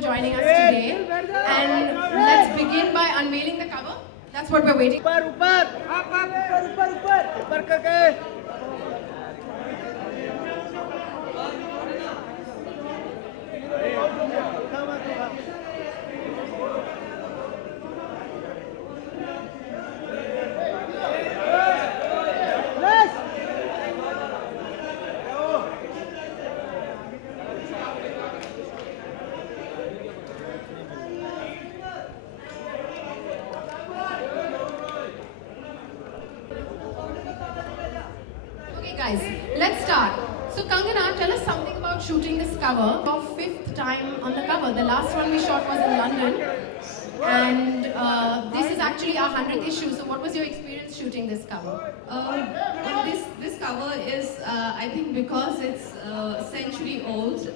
for joining us today. And let's begin by unveiling the cover. That's what we're waiting for. Guys, let's start. So Kangana, tell us something about shooting this cover. Your 5th time on the cover. The last one we shot was in London. And this is actually our 100th issue. So what was your experience shooting this cover? This cover is, I think because it's a century old,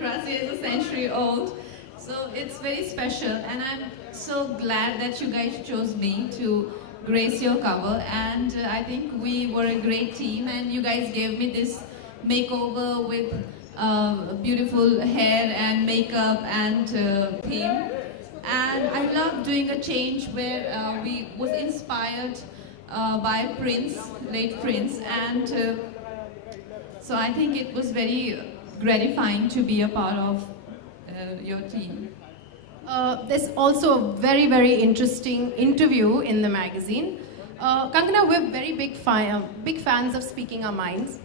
Gracia is a century old. So it's very special. And I'm so glad that you guys chose me to grace your cover, and I think we were a great team, and you guys gave me this makeover with beautiful hair and makeup and theme, and I love doing a change where we was inspired by Prince, late Prince, and so I think it was very gratifying to be a part of your team. There's also a very, very interesting interview in the magazine. Kangana, we're very big fans of speaking our minds.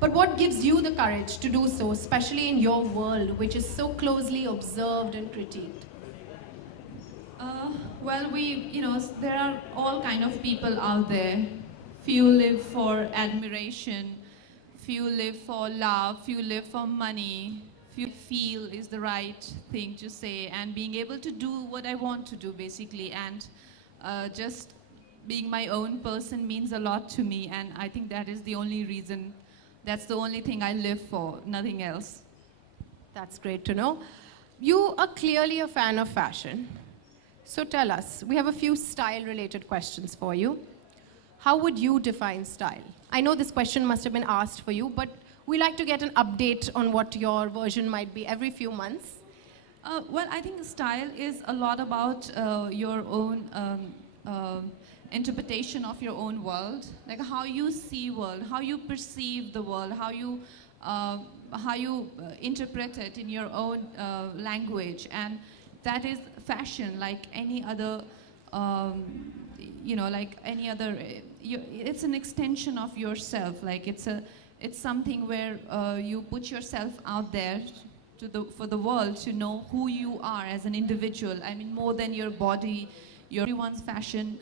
But what gives you the courage to do so, especially in your world, which is so closely observed and critiqued? Well, there are all kind of people out there. Few live for admiration, few live for love, few live for money. You feel is the right thing to say, and being able to do what I want to do basically, and just being my own person means a lot to me, and I think that is the only reason, that's the only thing I live for, nothing else. That's great to know. You are clearly a fan of fashion. So tell us, we have a few style related questions for you. How would you define style? I know this question must have been asked for you, but we like to get an update on what your version might be every few months. Well, I think style is a lot about your own interpretation of your own world, like how you see world, how you perceive the world, how you interpret it in your own language, and that is fashion, like any other, like any other. It's an extension of yourself, like it's something where you put yourself out there for the world to know who you are as an individual. I mean, more than your body, everyone's fashion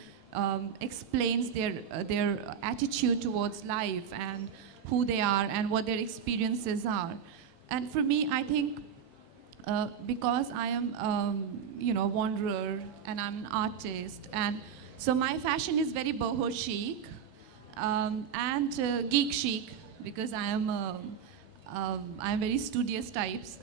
explains their attitude towards life and who they are and what their experiences are. And for me, I think because I am, a wanderer and I'm an artist, and so my fashion is very boho chic and geek chic, because I'm very studious types.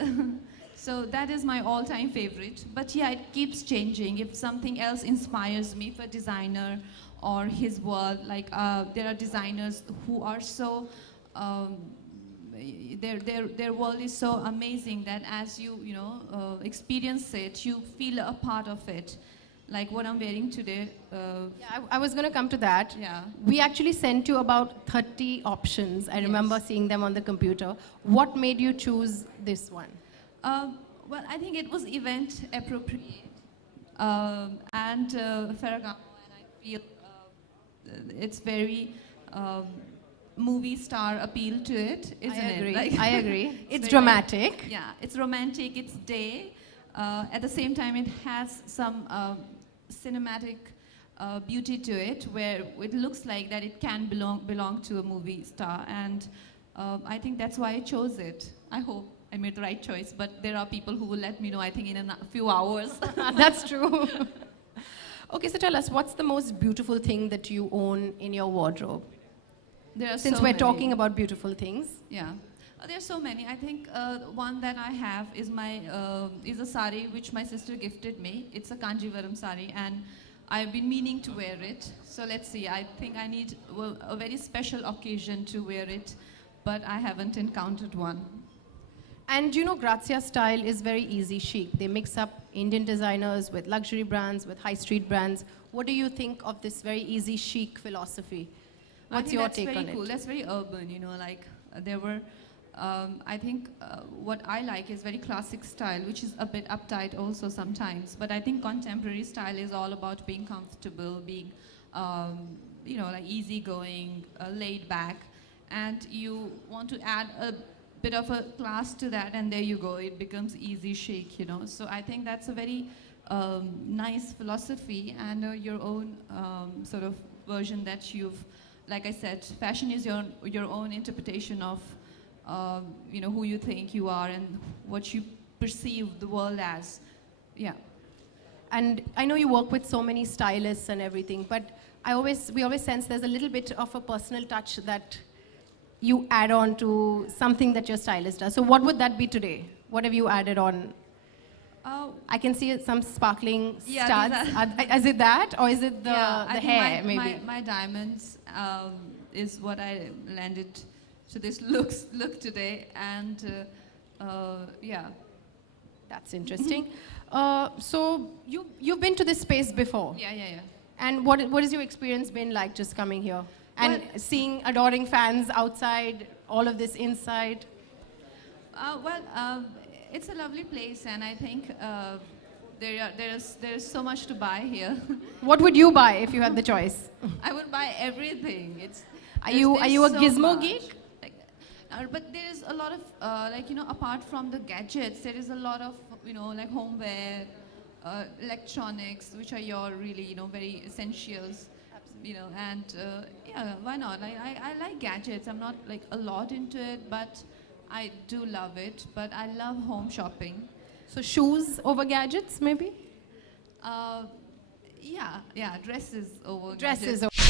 So that is my all-time favorite. But yeah, it keeps changing. If something else inspires me, for a designer or his world, like there are designers who are so, their world is so amazing that as you experience it, you feel a part of it. Like what I'm wearing today. Yeah, I was going to come to that. Yeah. We actually sent you about 30 options. I remember seeing them on the computer. What made you choose this one? Well, I think it was event appropriate and Ferragamo, and I feel it's very movie star appeal to it, isn't it? Like, I agree. It's dramatic. Yeah, it's romantic. It's day. At the same time, it has some cinematic beauty to it, where it looks like that it can belong to a movie star, and I think that's why I chose it. I hope I made the right choice, but there are people who will let me know, I think, in a few hours. That's true. Okay, so tell us, what's the most beautiful thing that you own in your wardrobe? There are Since so we're many. Talking about beautiful things. Yeah. There's so many. I think one that I have is is a sari which my sister gifted me. It's a Kanjivaram sari, and I've been meaning to wear it. So let's see. I think I need a very special occasion to wear it, but I haven't encountered one. And you know, Grazia's style is very easy chic. They mix up Indian designers with luxury brands, with high street brands. What do you think of this very easy chic philosophy? What's your take on it? That's very cool. That's very urban, you know, like there were, I think what I like is very classic style, which is a bit uptight also sometimes. But I think contemporary style is all about being comfortable, being, you know, like easygoing, laid back. And you want to add a bit of a class to that, and there you go, it becomes easy chic, you know. So I think that's a very nice philosophy, and your own sort of version that you've, like I said, fashion is your own interpretation of you know, who you think you are and what you perceive the world as. Yeah. And I know you work with so many stylists and everything, but we always sense there's a little bit of a personal touch that you add on to something that your stylist does. So what would that be today? What have you added on? I can see some sparkling studs. Is it that, or is it the hair, maybe? My diamonds is what I landed to this look today, and yeah. That's interesting. So you've been to this space before? Yeah. And what has your experience been like just coming here? And seeing adoring fans outside, all of this inside? It's a lovely place, and I think there's so much to buy here. What would you buy if you had the choice? I would buy everything. Are you a gizmo geek? But there is a lot of like, you know, apart from the gadgets, there is a lot of, you know, like homeware, electronics, which are your really, you know, very essentials. You know, and yeah, why not? I like gadgets. I'm not like a lot into it, but I do love it. But I love home shopping. So shoes over gadgets, maybe? Yeah, dresses over Dresses gadgets. over